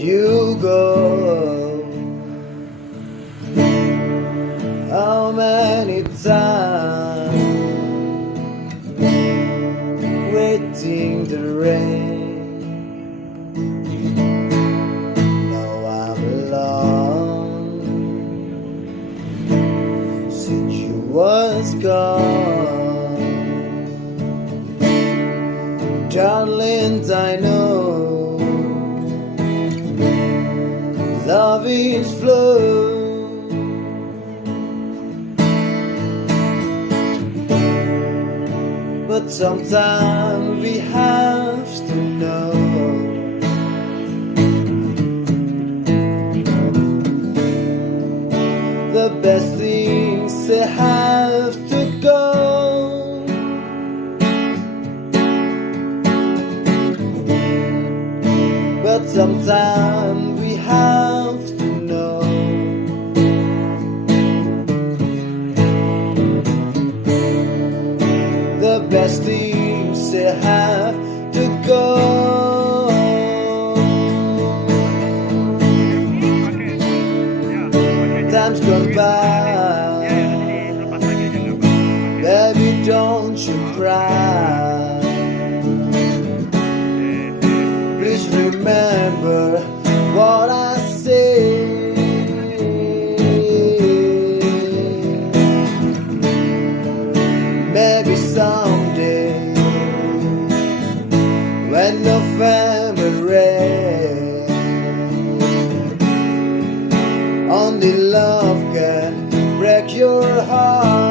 you go. How many times waiting the rain? Now I'm alone since you was gone. Darling, I know love is flow. But sometimes we have to know the best things they have to go. But sometimes we have to know the best things they have to go. Time's gone by, baby, don't you cry. Please remember what I say. Maybe someday when November rains, only love can break your heart.